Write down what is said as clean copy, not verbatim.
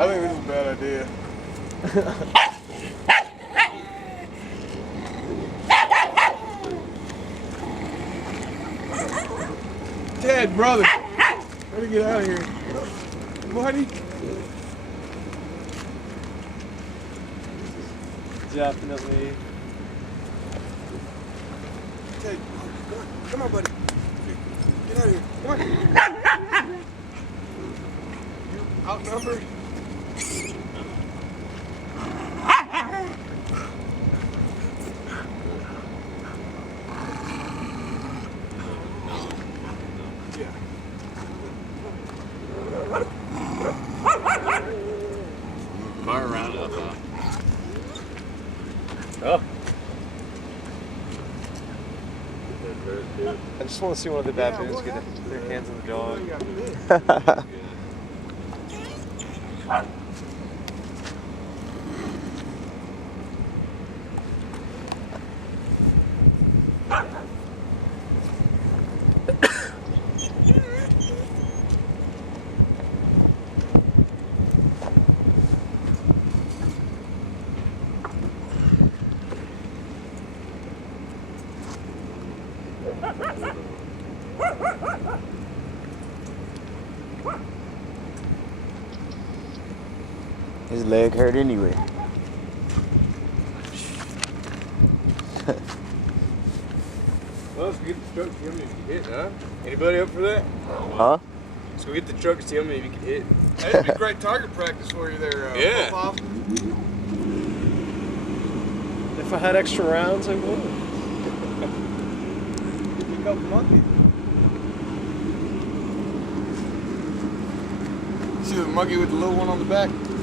I think this is a bad idea. Ted, brother, try to get out of here. Buddy. Definitely. Ted, come on, buddy. Get out of here. Come on. You're outnumbered. Fire around up. Oh. I just want to see one of the baboons get their hands on the dog. His leg hurt anyway. Well, let's go get the truck, see how many you can hit, huh? Anybody up for that? Huh? Let's go get the truck and see how many you can hit. That'd be great target practice for you there, Yeah. Pop. If I had extra rounds, I would. Get you a couple monkeys. See the monkey with the little one on the back?